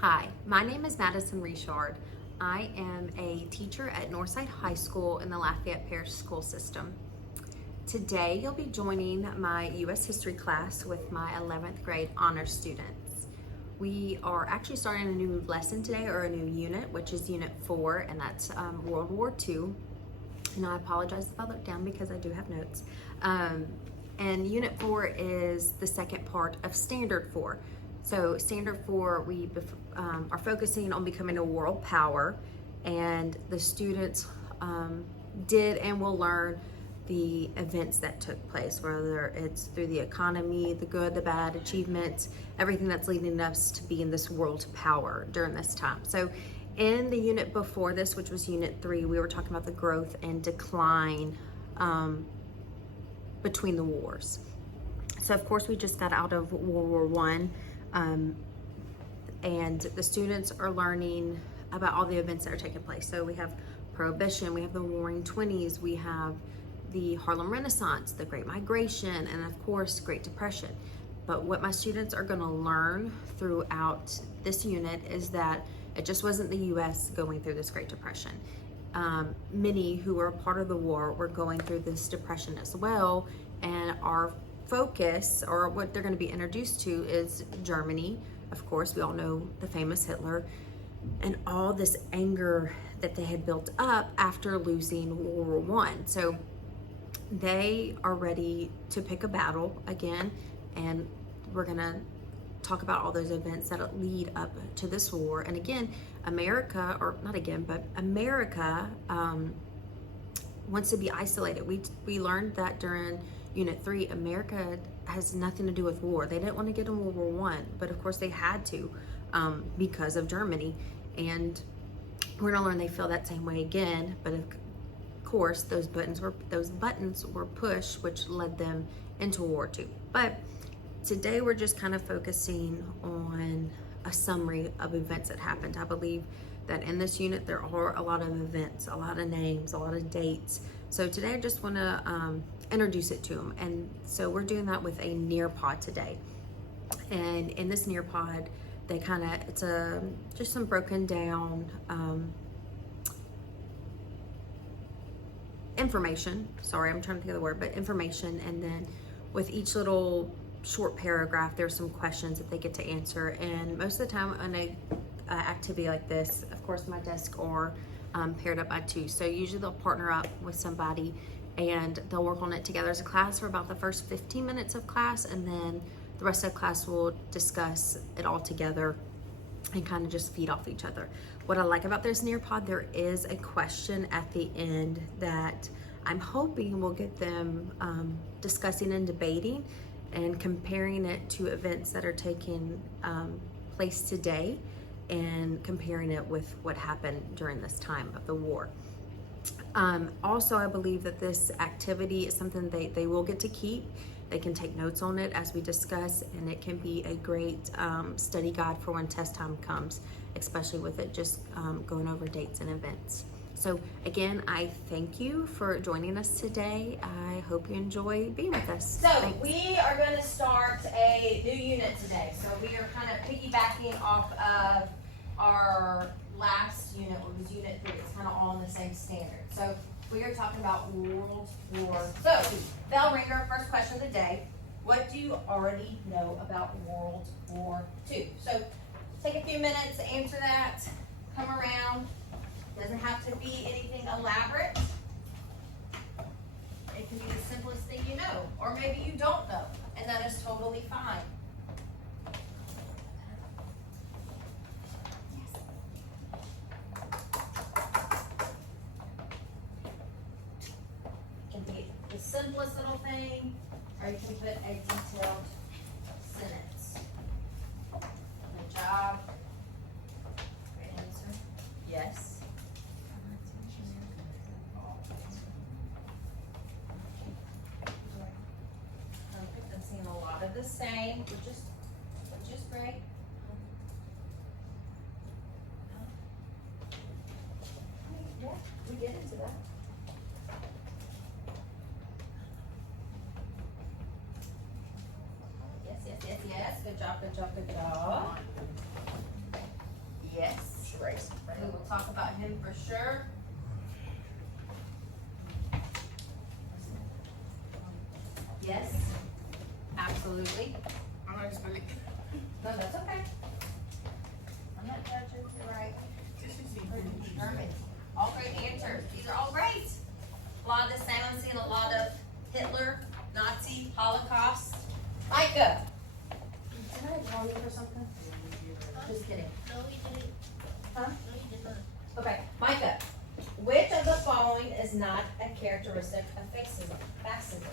Hi, my name is Madison Richard. I am a teacher at Northside High School in the Lafayette Parish school system. Today you'll be joining my U.S. history class with my 11th grade honors students. We are actually starting a new lesson today, or a new unit, which is Unit 4, and that's World War II. And I apologize if I look down because I do have notes. And Unit 4 is the second part of Standard 4. So Standard 4, we are focusing on becoming a world power, and the students did and will learn the events that took place, whether it's through the economy, the good, the bad, achievements, everything that's leading us to be in this world power during this time. So in the unit before this, which was Unit 3, we were talking about the growth and decline between the wars. So of course we just got out of World War I, and the students are learning about all the events that are taking place. So we have Prohibition, we have the Roaring Twenties, we have the Harlem Renaissance, the Great Migration, and of course Great Depression. But what my students are going to learn throughout this unit is that it just wasn't the U.S. going through this Great Depression. Many who were a part of the war were going through this depression as well, and our focus, or what they're going to be introduced to, is Germany. Of course, we all know the famous Hitler and all this anger that they had built up after losing World War I. So they are ready to pick a battle again, and we're going to talk about all those events that lead up to this war. And again, America, or not again, but America wants to be isolated. We learned that during Unit 3, America has nothing to do with war. They didn't want to get in World War I, but of course they had to because of Germany. And we're gonna learn they feel that same way again, but of course those buttons were pushed, which led them into World War II. But today we're just kind of focusing on a summary of events that happened. I believe that in this unit there are a lot of events, a lot of names, a lot of dates. So today I just want to introduce it to them, and so we're doing that with a Nearpod today. And in this Nearpod, they it's just some broken down information. Sorry, I'm trying to think of the word, but information. And then with each little short paragraph, there's some questions that they get to answer. And most of the time on a activity like this, of course, my desks are paired up by two. So usually they'll partner up with somebody and they'll work on it together as a class for about the first 15 minutes of class, and then the rest of the class will discuss it all together and kind of just feed off each other. What I like about this Nearpod, there is a question at the end that I'm hoping will get them discussing and debating and comparing it to events that are taking place today, and comparing it with what happened during this time of the war. Also, I believe that this activity is something they will get to keep. They can take notes on it as we discuss, and it can be a great study guide for when test time comes, especially with it just going over dates and events. So again, I thank you for joining us today. I hope you enjoy being with us. So we are going to start a new unit today. So we are kind of piggybacking off of our last unit, which was Unit 3. It's kind of all in the same standard. So we are talking about World War. So bell ringer, first question of the day. What do you already know about World War II? So take a few minutes to answer that. Come around. Doesn't have to be anything elaborate. It can be the simplest thing you know, or maybe you don't know, and that is totally fine. It can be the simplest little thing, or you can put a detailed sentence. Good job. Great answer. Yes. I'm seeing a lot of the same, which is great. Yeah, we get into that. Yes. Good job. him for sure. Yes, absolutely. I'm not spelling. No, that's okay. I'm not judging, you're right. German. All great answers. These are all great. A lot of the same. I'm seeing a lot of Hitler, Nazi, Holocaust. Micah. Did I call you for something? Just kidding. No, you didn't. Huh? No, you did not. Okay, Micah. Which of the following is not a characteristic of fascism?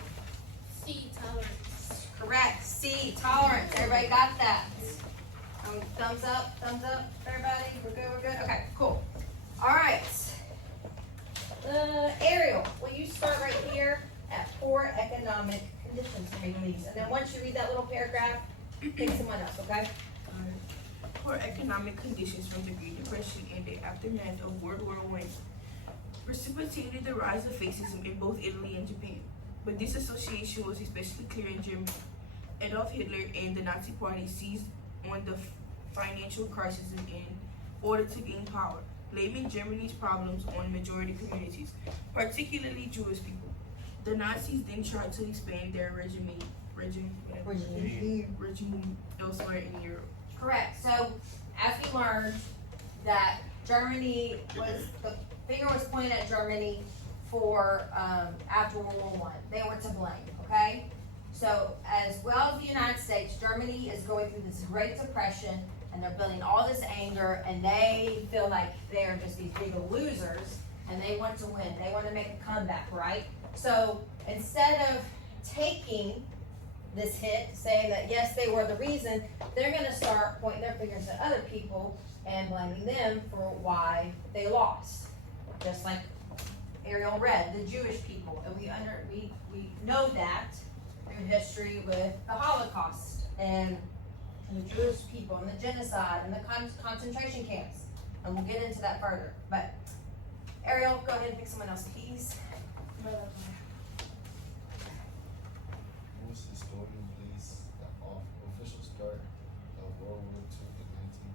C, tolerance. Correct. C, tolerance. Everybody got that? Thumbs up, everybody. We're good, we're good. Okay, cool. All right. Ariel, will you start right here at poor economic conditions for me, please? And then once you read that little paragraph, pick someone else, okay? Poor economic conditions from the Great Depression and the aftermath of World War I precipitated the rise of fascism in both Italy and Japan. But this association was especially clear in Germany. Adolf Hitler and the Nazi Party seized on the financial crisis in order to gain power, blaming Germany's problems on majority communities, particularly Jewish people. The Nazis then tried to expand their regime elsewhere in Europe. Correct. So, as we learned that Germany the finger was pointed at Germany for after World War I. They were to blame. Okay. So, as well as the United States, Germany is going through this Great Depression, and they're building all this anger, and they feel like they're just these big losers, and they want to win. They want to make a comeback, right? So, instead of taking this hit, saying that yes, they were the reason, they're going to start pointing their fingers at other people and blaming them for why they lost. Just like Ariel read, the Jewish people, and we know that through history with the Holocaust and the Jewish people and the genocide and the concentration camps, and we'll get into that further. But Ariel, go ahead and pick someone else, please. Most historian believes the official start of World War II in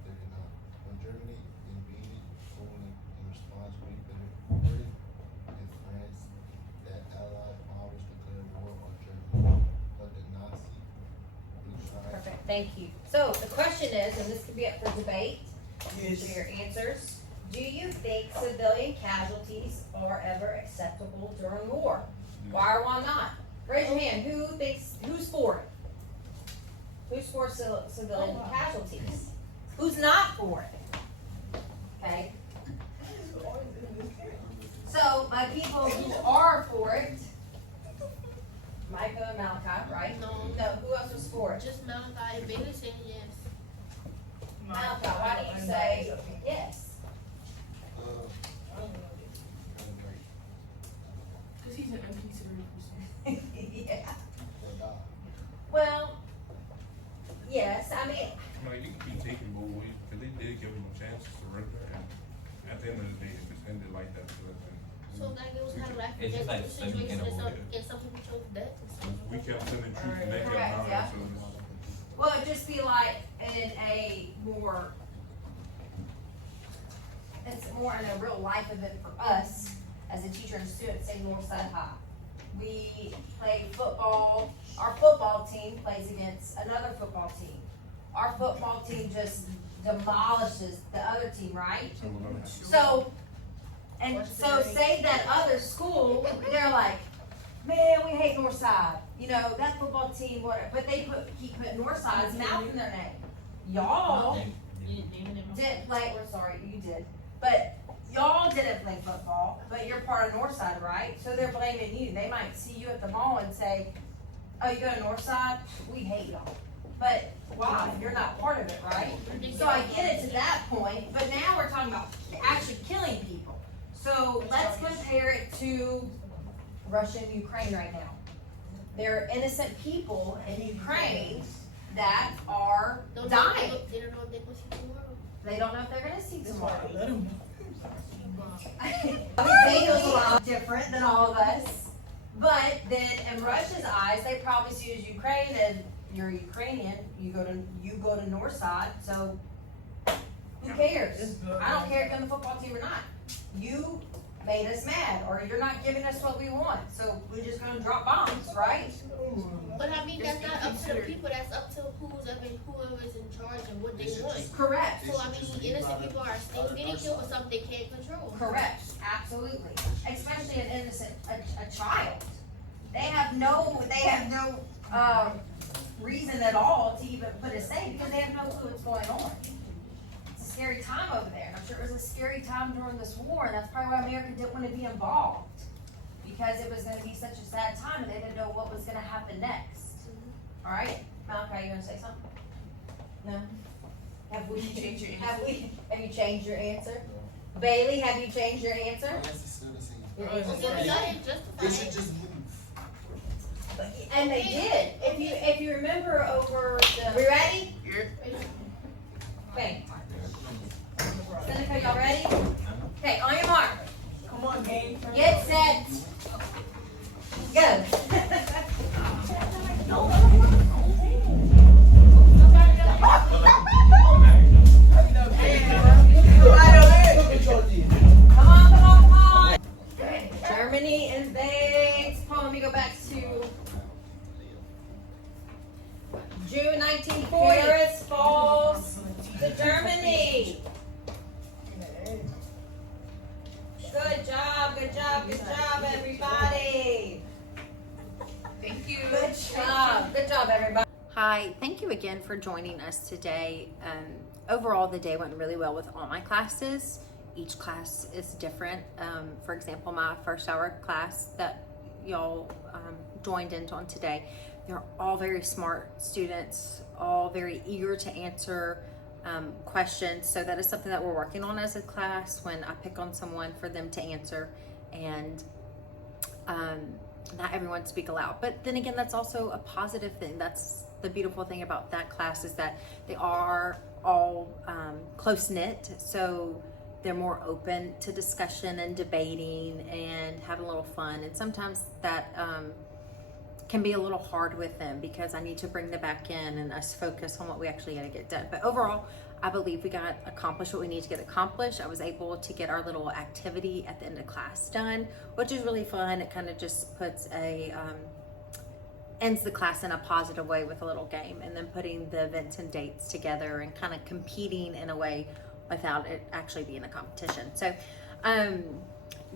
1939, when Germany invaded Poland in response to Britain and France, that Allied powers declared war on Germany, but the Nazi tried. Perfect, thank you. So the question is, and this could be up for debate, for your answers. Do you think civilian casualties are ever acceptable during war? Why or why not? Raise your hand. Who's for it? Who's for civilian casualties? Who's not for it? Okay. So my people who are for it, Micah and Malachi, right? No. No, who else was for it? Just Malachi. Bailey said yes. Malachi, why do you say yes? Because he's an inconsiderate person. Yeah. Well, yes, I mean, No, you can keep taking both ways, because they did give him a chance to surrender, and at the end of the day, it just ended like that. So like it was kind of like It's just like sending situation, in a and war. some people chose death. We kept sending troops, and they kept Correct, mounting, yeah. so well, it'd just be like in a more, it's more in a real life event for us as a teacher and student, say Northside High. We play football, our football team plays against another football team. Our football team just demolishes the other team, right? so we're gonna have So, and so say that other school, they're like, man, we hate Northside. You know, that football team, whatever. But they keep putting Northside's mouth in their name. Y'all didn't play, we're sorry, you did. But y'all didn't play football, but you're part of Northside, right? So they're blaming you. They might see you at the mall and say, oh, you go to Northside? We hate y'all. But why? You're not part of it, right? So I get it to that point, but now we're talking about actually killing people. So let's compare it to Russia and Ukraine right now. There are innocent people in Ukraine that are dying. They don't know if they will see tomorrow. They don't know if they're gonna see tomorrow. Let him They know a lot different than all of us. But then in Russia's eyes, they probably see you as Ukraine and you're Ukrainian, you go to Northside, so who cares? I don't care if you're on the football team or not. you made us mad, or you're not giving us what we want, so we're just gonna drop bombs, right? But I mean, that's not up to the people, that's up to whoever's in charge and what they want. Correct. So I mean, innocent people are still getting killed for something they can't control. Correct, absolutely. Especially an innocent, a child. They have no reason at all to even put a say because they have no clue what's going on. It's a scary time over there. And I'm sure it was a scary time during this war, and that's probably why America didn't want to be involved. Because it was going to be such a sad time and they didn't know what was going to happen next. All right, Malachi, you want to say something? No? Have you changed your answer? Bailey, have you changed your answer? Unless it's still the same. Your So answer's it's still- not justify They should it. just move. And they did. If you remember over the. We ready? Okay. Seneca, y'all ready? Okay, on your mark. Come on, gang. Get set. Go. Come on. Germany invades. Hold on, let me go back to June 1940. Paris falls to Germany. Good job, everybody. Thank you. Good job, everybody. Hi, thank you again for joining us today. Overall, the day went really well with all my classes. Each class is different. For example, my first hour class that y'all joined in on today, they're all very smart students, all very eager to answer questions. So that is something that we're working on as a class when I pick on someone for them to answer. And not everyone speak aloud, but then again, that's also a positive thing. That's the beautiful thing about that class is that they are all close knit, so they're more open to discussion and debating and having a little fun. And sometimes that can be a little hard with them because I need to bring them back in and us focus on what we actually got to get done. But overall, I believe we got accomplished what we need to get accomplished. I was able to get our little activity at the end of class done, which is really fun. It kind of just puts ends the class in a positive way with a little game, and then putting the events and dates together and kind of competing in a way without it actually being a competition. So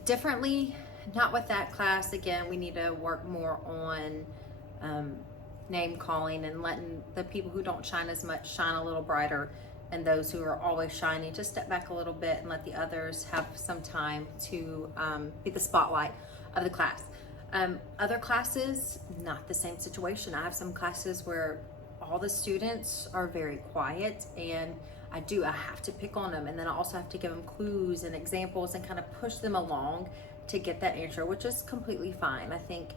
differently, not with that class. Again, we need to work more on name calling and letting the people who don't shine as much shine a little brighter, and those who are always shining just step back a little bit and let the others have some time to be the spotlight of the class. Other classes, not the same situation. I have some classes where all the students are very quiet, and I have to pick on them, and then I also have to give them clues and examples and kind of push them along to get that answer, which is completely fine. I think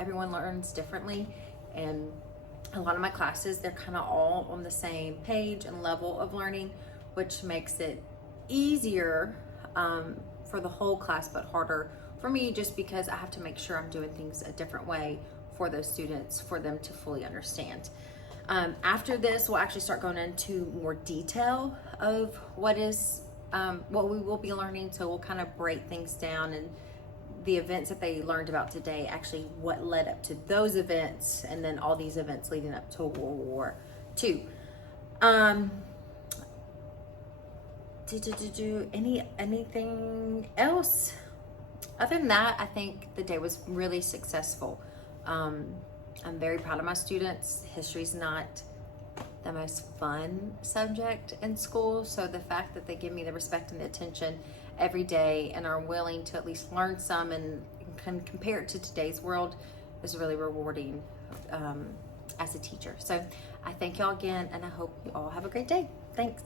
everyone learns differently, and a lot of my classes, they're kind of all on the same page and level of learning, which makes it easier for the whole class, but harder for me just because I have to make sure I'm doing things a different way for those students for them to fully understand. After this, we'll actually start going into more detail of what we will be learning. So we'll kind of break things down and the events that they learned about today, actually what led up to those events, and then all these events leading up to World War II. Anything else? Other than that, I think the day was really successful. I'm very proud of my students. History's not the most fun subject in school, so the fact that they give me the respect and the attention every day and are willing to at least learn some and can compare it to today's world is really rewarding as a teacher. So I thank y'all again, and I hope you all have a great day. Thanks.